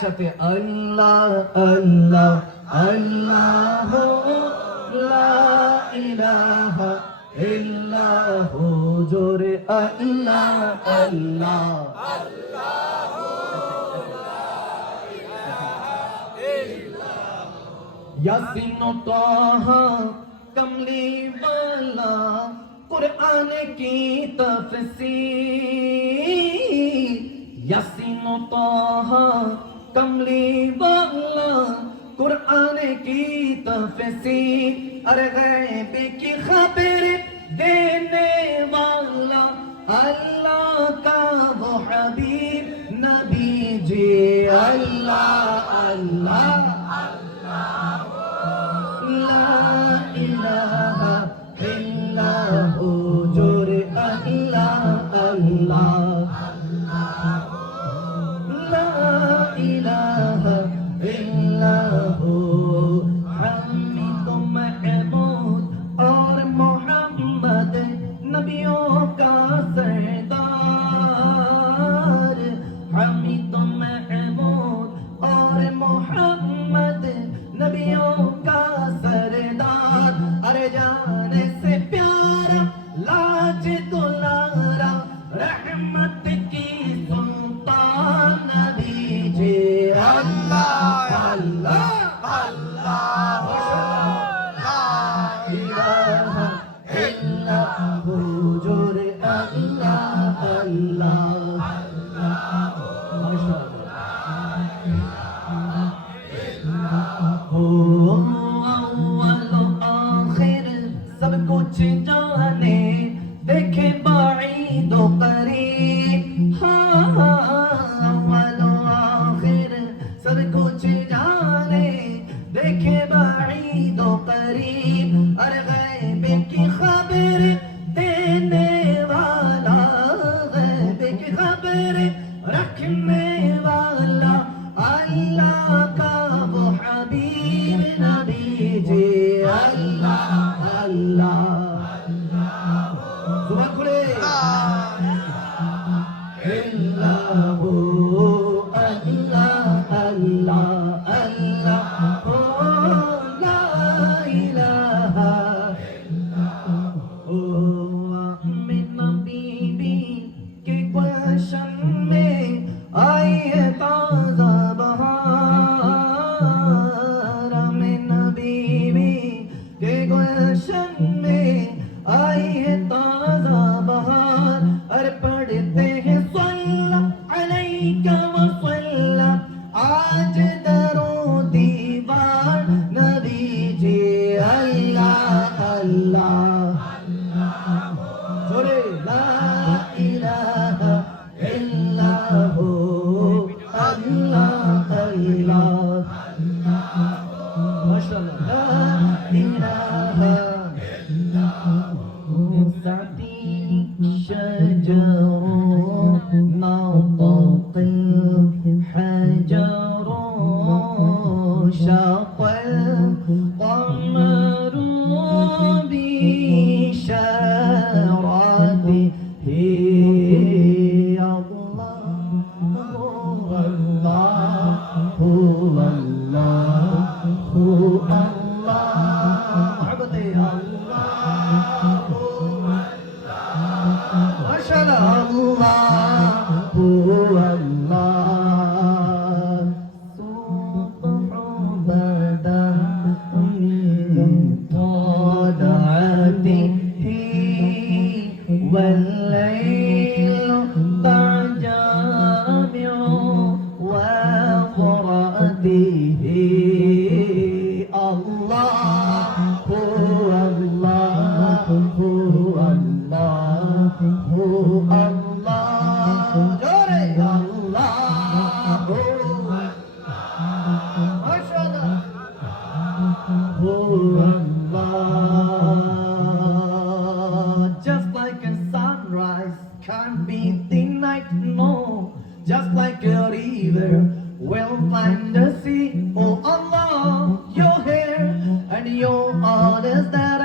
একসাথে আল্লাহ আল্লাহ আল্লাহ, লা ইলাহা ইল্লাহ, জোরে আল্লাহ আল্লাহ। ইয়াসিন তাহা কমলি বালা, কুরআন কি তাফসীর? ইয়াসিন তাহা کملی والا قرآن کی تفسیر۔ ار غیب کی خبر دینے والا اللہ کا وہ حبیب۔ نبی جی اللہ اللہ۔ যে তোলারা রহমত की खबर रखने वाला अल्लाह का वो हबीब नबी जी अल्लाह अल्लाह सुबह खुले شجر نطق حجر شق القمر بشرته الله الله الله الله just like a sunrise can't be denied no. Just like a river will find the sea. Oh Allah your hair and your heart is there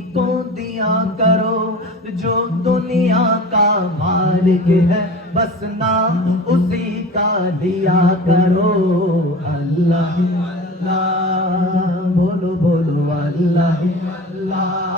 کو دیا کرو جو دنیا کا مالک ہے، بس نام اسی کا لیا کرو۔ اللہ اللہ، بولو بولو، اللہ اللہ۔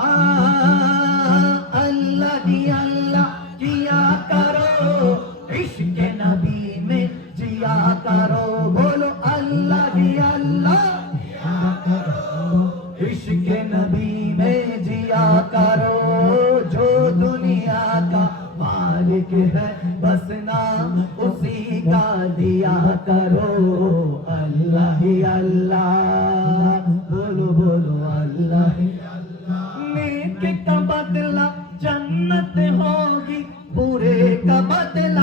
دیا کرو اللہ ہی اللہ بولو بولو اللہ ہی نیک کا بدلہ جنت ہوگی برے کا بدلہ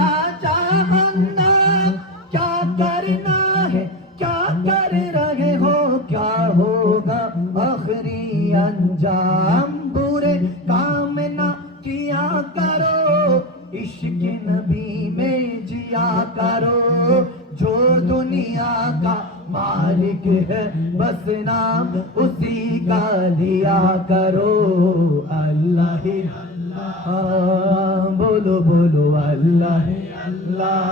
नाम उसी का लिया करो अल्लाह ही अल्लाह बोलो बोलो अल्लाह ही अल्लाह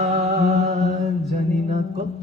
জানি না কত